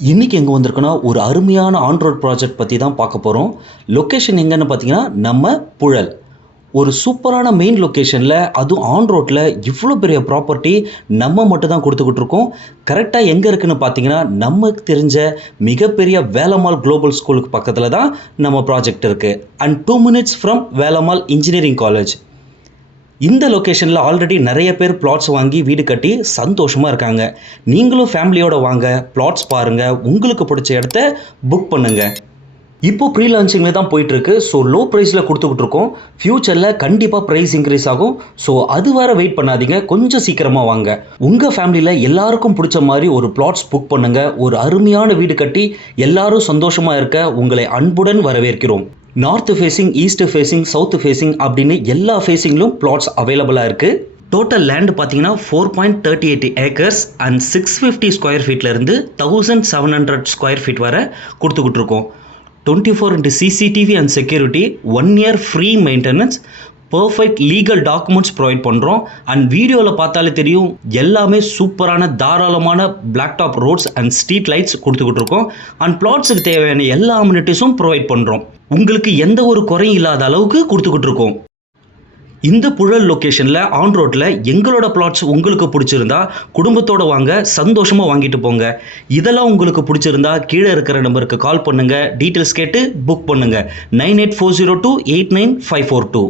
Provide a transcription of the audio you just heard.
இன்றைக்கி எங்கே வந்திருக்குன்னா ஒரு அருமையான ஆன் ரோட் ப்ராஜெக்ட் பற்றி தான் பார்க்க போகிறோம். லொக்கேஷன் எங்கன்னு பார்த்தீங்கன்னா நம்ம புழல். ஒரு சூப்பரான மெயின் லொக்கேஷனில், அதுவும் ஆன் ரோட்டில் இவ்வளோ பெரிய ப்ராப்பர்ட்டி நம்ம மட்டும் தான் கொடுத்துக்கிட்டு இருக்கோம். கரெக்டாக எங்கே இருக்குதுன்னு பார்த்தீங்கன்னா, நமக்கு தெரிஞ்ச மிகப்பெரிய வேலம்மாள் குளோபல் ஸ்கூலுக்கு பக்கத்தில் தான் நம்ம ப்ராஜெக்ட் இருக்குது. And 2 minutes from Velammal engineering college. இந்த லொக்கேஷனில் ஆல்ரெடி நிறைய பேர் பிளாட்ஸ் வாங்கி வீடு கட்டி சந்தோஷமாக இருக்காங்க. நீங்களும் ஃபேமிலியோடு வாங்க, பிளாட்ஸ் பாருங்கள், உங்களுக்கு பிடிச்ச இடத்த புக் பண்ணுங்கள். இப்போ ப்ரீ லான்ச்சிங்கில் தான் போயிட்டுருக்கு. ஸோ லோ ப்ரைஸில் கொடுத்துக்கிட்டு இருக்கோம். ஃப்யூச்சரில் கண்டிப்பாக ப்ரைஸ் இன்க்ரீஸ் ஆகும். ஸோ அது வர வெயிட் பண்ணாதீங்க, கொஞ்சம் சீக்கிரமாக வாங்க. உங்கள் ஃபேமிலியில் எல்லாருக்கும் பிடிச்ச மாதிரி ஒரு பிளாட்ஸ் புக் பண்ணுங்கள். ஒரு அருமையான வீடு கட்டி எல்லாரும் சந்தோஷமாக இருக்க உங்களை அன்புடன் வரவேற்கிறோம். North facing, east facing, south facing அப்படின்னு எல்லா ஃபேஸிங்லும் பிளாட்ஸ் அவைலபிளாக இருக்குது. டோட்டல் லேண்டு பார்த்தீங்கன்னா 4.38 ஏக்கர்ஸ் அண்ட் 650 ஸ்கொயர் ஃபீட்லேருந்து 1700 ஸ்கொயர் ஃபீட் வரை கொடுத்துக்கிட்டு இருக்கோம். 24x CCTV and security, 1 year free maintenance, perfect legal documents provide பண்ணுறோம். அண்ட் வீடியோவில் பார்த்தாலே தெரியும், எல்லாமே சூப்பரான தாராளமான black top roads and street lights கொடுத்துக்கிட்டு இருக்கோம். அண்ட் பிளாட்ஸுக்கு தேவையான எல்லா அம்யூனிட்டிஸும் ப்ரொவைட் பண்ணுறோம். உங்களுக்கு எந்த ஒரு குறையும் இல்லாத அளவுக்கு கொடுத்துக்கிட்டு இருக்கோம். இந்த புழல் லொக்கேஷனில் ஆன் ரோட்டில் எங்களோட பிளாட்ஸ் உங்களுக்கு பிடிச்சிருந்தா குடும்பத்தோடு வாங்க, சந்தோஷமாக வாங்கிட்டு போங்க. இதெல்லாம் உங்களுக்கு பிடிச்சிருந்தா கீழே இருக்கிற நம்பருக்கு கால் பண்ணுங்கள், டீட்டெயில்ஸ் கேட்டு புக் பண்ணுங்கள். 9840289542.